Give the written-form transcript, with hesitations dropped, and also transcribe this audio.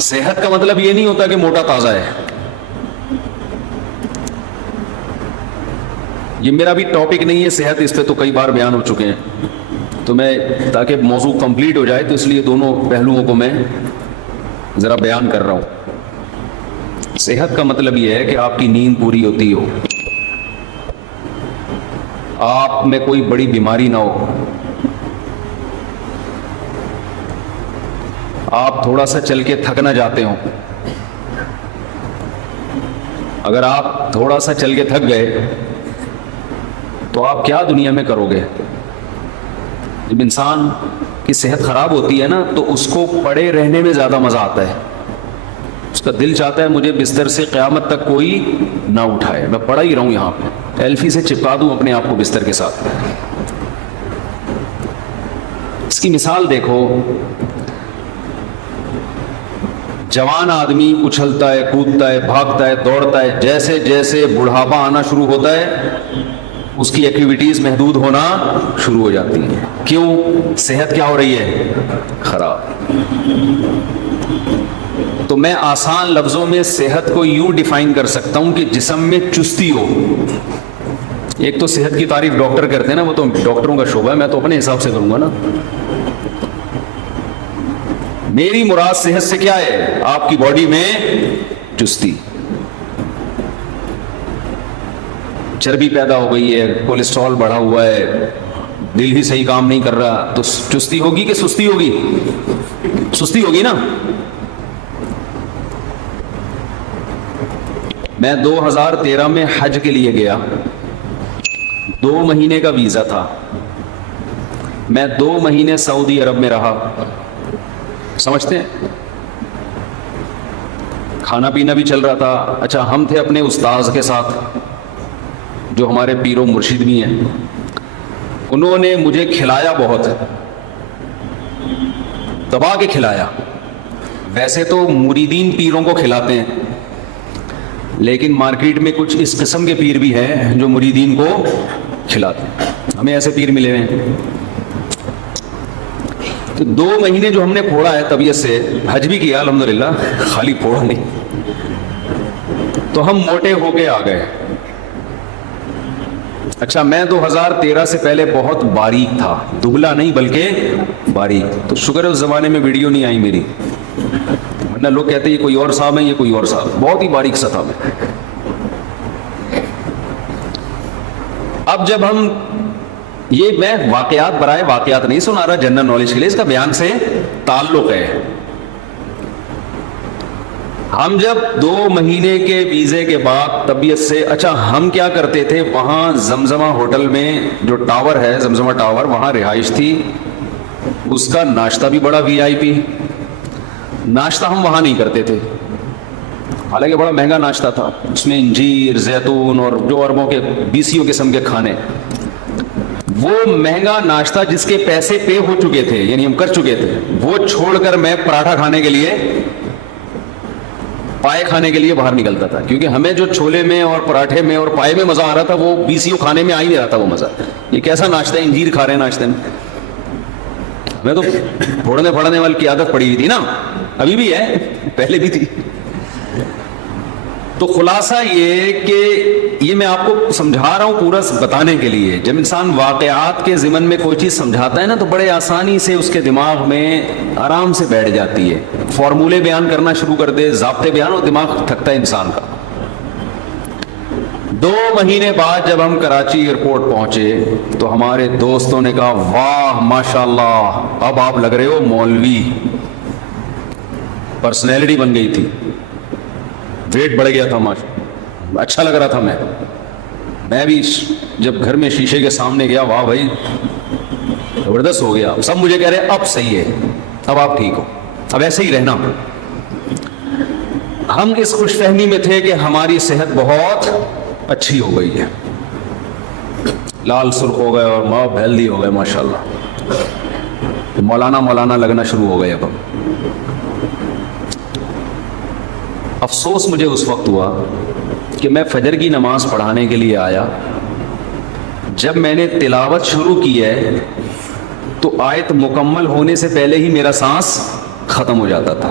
صحت کا مطلب یہ نہیں ہوتا کہ موٹا تازہ ہے. یہ میرا بھی ٹاپک نہیں ہے صحت، اس پہ تو کئی بار بیان ہو چکے ہیں، تو میں تاکہ موضوع کمپلیٹ ہو جائے تو اس لیے دونوں پہلوؤں کو میں ذرا بیان کر رہا ہوں. صحت کا مطلب یہ ہے کہ آپ کی نیند پوری ہوتی ہو، آپ میں کوئی بڑی بیماری نہ ہو، آپ تھوڑا سا چل کے تھک نہ جاتے ہوں. اگر آپ تھوڑا سا چل کے تھک گئے تو آپ کیا دنیا میں کرو گے؟ جب انسان کی صحت خراب ہوتی ہے نا تو اس کو پڑے رہنے میں زیادہ مزہ آتا ہے. اس کا دل چاہتا ہے مجھے بستر سے قیامت تک کوئی نہ اٹھائے، میں پڑا ہی رہوں یہاں پہ، ایلفی سے چپکا دوں اپنے آپ کو بستر کے ساتھ. اس کی مثال دیکھو، جوان آدمی اچھلتا ہے، کودتا ہے، بھاگتا ہے، دوڑتا ہے، جیسے جیسے بڑھاپا آنا شروع ہوتا ہے اس کی ایکٹیویٹیز محدود ہونا شروع ہو جاتی ہیں. کیوں؟ صحت کیا ہو رہی ہے؟ خراب. تو میں آسان لفظوں میں صحت کو یوں ڈیفائن کر سکتا ہوں کہ جسم میں چستی ہو. ایک تو صحت کی تعریف ڈاکٹر کرتے ہیں نا، وہ تو ڈاکٹروں کا شعبہ ہے، میں تو اپنے حساب سے کروں گا نا. میری مراد صحت سے کیا ہے؟ آپ کی باڈی میں چستی، چربی پیدا ہو گئی ہے، کولیسٹرول بڑھا ہوا ہے، دل ہی صحیح کام نہیں کر رہا، تو چستی ہوگی کہ سستی ہوگی؟ سستی ہوگی نا. میں 2013 میں حج کے لیے گیا، 2 مہینے کا ویزا تھا. میں 2 مہینے سعودی عرب میں رہا. سمجھتے ہیں؟ کھانا پینا بھی چل رہا تھا. اچھا، ہم تھے اپنے استاذ کے ساتھ جو ہمارے پیر و مرشد بھی ہیں. انہوں نے مجھے کھلایا بہت، دبا کے کھلایا. ویسے تو مریدین پیروں کو کھلاتے ہیں، لیکن مارکیٹ میں کچھ اس قسم کے پیر بھی ہیں جو مریدین کو کھلاتے ہیں. ہمیں ایسے پیر ملے ہوئے ہیں. تو 2 مہینے جو ہم نے پھوڑا ہے طبیعت سے، حج بھی کیا الحمدللہ، خالی پھوڑا نہیں، تو ہم موٹے ہو کے آ گئے. اچھا، میں 2013 سے پہلے بہت باریک تھا، دبلا نہیں بلکہ باریک. تو شکر ہے اس زمانے میں ویڈیو نہیں آئی میری، ورنہ لوگ کہتے ہیں یہ کوئی اور صاحب ہے، یہ کوئی اور صاحب. بہت ہی باریک سا تھا میں. اب جب ہم یہ میں واقعات برائے واقعات نہیں سنا رہا، جنرل نالج کے لیے، اس کا بیان سے تعلق ہے. ہم جب 2 مہینے کے ویزے کے بعد طبیعت سے، اچھا ہم کیا کرتے تھے، وہاں زمزمہ ہوٹل میں جو ٹاور ہے، زمزمہ ٹاور، وہاں رہائش تھی، اس کا ناشتہ بھی بڑا وی آئی پی. ناشتہ ہم وہاں نہیں کرتے تھے، حالانکہ بڑا مہنگا ناشتہ تھا، اس میں انجیر، زیتون اور جو عربوں کے 20 قسم کے کھانے. وہ مہنگا ناشتہ جس کے پیسے پے ہو چکے تھے، یعنی ہم کر چکے تھے، وہ چھوڑ کر میں پراٹھا کھانے کے لیے، پائے کھانے کے لیے باہر نکلتا تھا. کیونکہ ہمیں جو چھولے میں اور پراٹھے میں اور پائے میں مزہ آ رہا تھا، وہ 20 کھانے میں آ ہی نہیں رہا تھا وہ مزہ. یہ کیسا ناشتہ ہے، انجیر کھا رہے ہیں ناشتے میں. ہمیں تو پھوڑنے پھڑنے والی کی عادت پڑی ہوئی تھی نا، ابھی بھی ہے، پہلے بھی تھی. تو خلاصہ یہ کہ یہ میں آپ کو سمجھا رہا ہوں پورا بتانے کے لیے، جب انسان واقعات کے ضمن میں کوئی چیز سمجھاتا ہے نا تو بڑے آسانی سے اس کے دماغ میں آرام سے بیٹھ جاتی ہے. فارمولے بیان کرنا شروع کر دے، ضابطے بیان، اور دماغ تھکتا ہے انسان کا. 2 مہینے بعد جب ہم کراچی ایئرپورٹ پہنچے تو ہمارے دوستوں نے کہا واہ ماشاءاللہ، اب آپ لگ رہے ہو مولوی. پرسنالٹی بن گئی تھی، ویٹ بڑھ گیا تھا، اچھا لگ رہا تھا. میں بھی جب گھر میں شیشے کے سامنے گیا، واہ بھائی زبردست ہو گیا. سب مجھے کہہ رہے اب صحیح ہے، اب آپ ٹھیک ہو، اب ایسے ہی رہنا. ہم اس خوش فہمی میں تھے کہ ہماری صحت بہت اچھی ہو گئی ہے، لال سرخ ہو گئے اور ماں ہیلدی ہو گئے ماشاءاللہ، مولانا لگنا شروع ہو گئے. اب افسوس مجھے اس وقت ہوا کہ میں فجر کی نماز پڑھانے کے لیے آیا. جب میں نے تلاوت شروع کی ہے تو آیت مکمل ہونے سے پہلے ہی میرا سانس ختم ہو جاتا تھا.